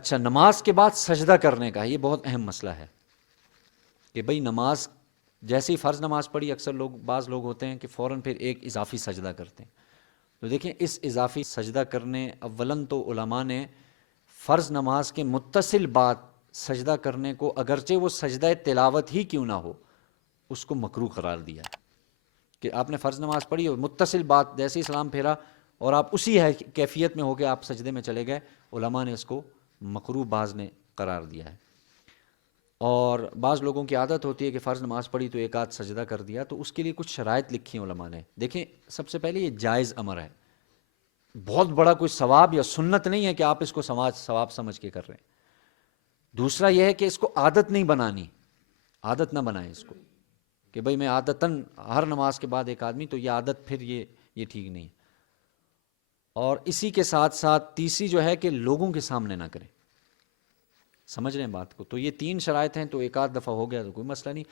اچھا، نماز کے بعد سجدہ کرنے کا یہ بہت اہم مسئلہ ہے کہ بھئی نماز جیسے ہی فرض نماز پڑھی اکثر بعض لوگ ہوتے ہیں کہ فوراً پھر ایک اضافی سجدہ کرتے ہیں. تو دیکھیں اس اضافی سجدہ کرنے، اولاً تو علماء نے فرض نماز کے متصل بعد سجدہ کرنے کو، اگرچہ وہ سجدہ تلاوت ہی کیوں نہ ہو، اس کو مکروہ قرار دیا کہ آپ نے فرض نماز پڑھی اور متصل بعد جیسے ہی سلام پھیرا اور آپ اسی کیفیت میں ہو کے آپ سجدے میں چلے گئے، علماء نے اس کو مکروہ بعض نے قرار دیا ہے. اور بعض لوگوں کی عادت ہوتی ہے کہ فرض نماز پڑھی تو ایک آدھ سجدہ کر دیا، تو اس کے لیے کچھ شرائط لکھی ہیں علماء نے. دیکھیں سب سے پہلے یہ جائز امر ہے، بہت بڑا کوئی ثواب یا سنت نہیں ہے کہ آپ اس کو ثواب سمجھ کے کر رہے ہیں. دوسرا یہ ہے کہ اس کو عادت نہیں بنانی، عادت نہ بنائیں اس کو کہ بھئی میں عادتاً ہر نماز کے بعد ایک آدمی، تو یہ عادت پھر یہ ٹھیک نہیں. اور اسی کے ساتھ ساتھ تیسری جو ہے کہ لوگوں کے سامنے نہ کریں. سمجھ رہے ہیں بات کو؟ تو یہ 3 شرائط ہیں، تو ایک آدھ دفعہ ہو گیا تو کوئی مسئلہ نہیں.